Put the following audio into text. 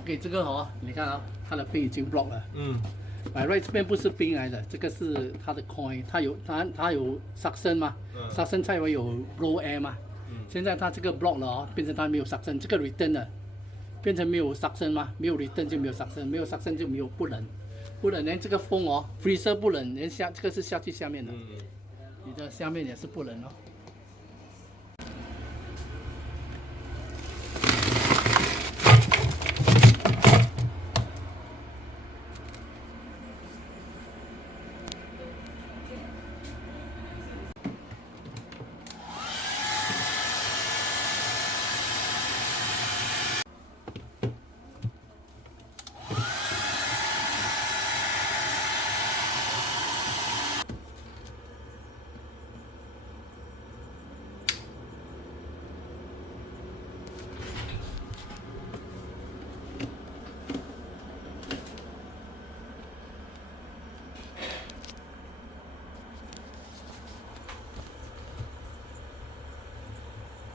OK， 这个哦，你看啊，它的冰已经 block 了。right 这边不是冰来的，这个是它的 coin， 它有 suction 嘛，suction 才会有 blow air 嘛。现在它这个 block 了哦，变成它没有 suction， 这个 return 了，变成没有 suction 嘛，没有 return 就没有 suction， 没有 suction 就没有不冷，不冷连这个风哦 freezer 不冷，连这个是下去下面的，你的下面也是不冷哦。